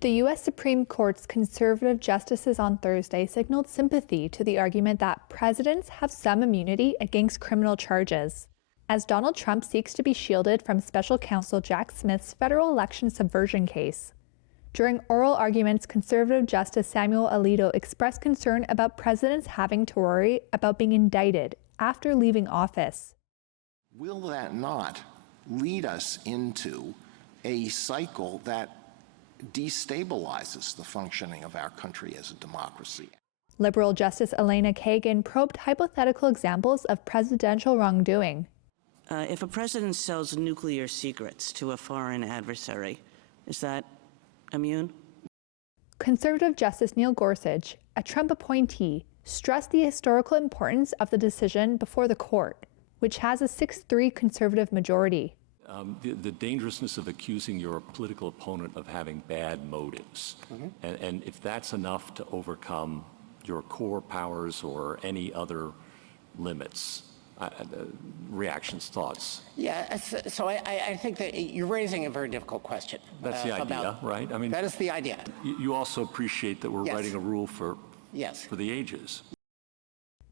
The U.S. Supreme Court's conservative justices on Thursday signaled sympathy to the argument that presidents have some immunity against criminal charges, as Donald Trump seeks to be shielded from special counsel Jack Smith's federal election subversion case. During oral arguments, conservative Justice Samuel Alito expressed concern about presidents having to worry about being indicted after leaving office. Will that not lead us into a cycle that destabilizes the functioning of our country as a democracy? Liberal Justice Elena Kagan probed hypothetical examples of presidential wrongdoing. If a president sells nuclear secrets to a foreign adversary, is that immune? Conservative Justice Neil Gorsuch, a Trump appointee, stressed the historical importance of the decision before the court, which has a 6-3 conservative majority. The dangerousness of accusing your political opponent of having bad motives. And if that's enough to overcome your core powers or any other limits, reactions, thoughts? Yeah, so I think that you're raising a very difficult question. That's the idea, right? I mean, that is the idea. You also appreciate that we're writing a rule for the ages.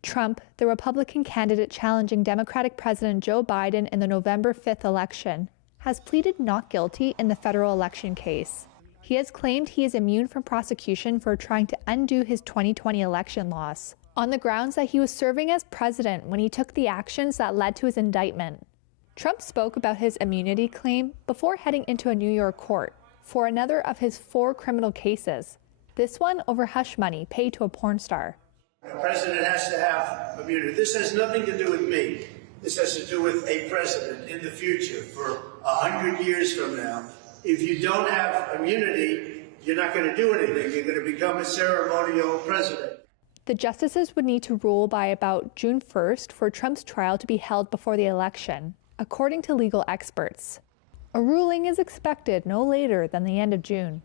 Trump, the Republican candidate challenging Democratic President Joe Biden in the November 5th election, has pleaded not guilty in the federal election case. He has claimed he is immune from prosecution for trying to undo his 2020 election loss, on the grounds that he was serving as president when he took the actions that led to his indictment. Trump spoke about his immunity claim before heading into a New York court for another of his 4 criminal cases, this one over hush money paid to a porn star. The president has to have immunity. This has nothing to do with me. This has to do with a president in the future for 100 years from now. If you don't have immunity, you're not going to do anything. You're going to become a ceremonial president. The justices would need to rule by about June 1st for Trump's trial to be held before the election, according to legal experts. A ruling is expected no later than the end of June.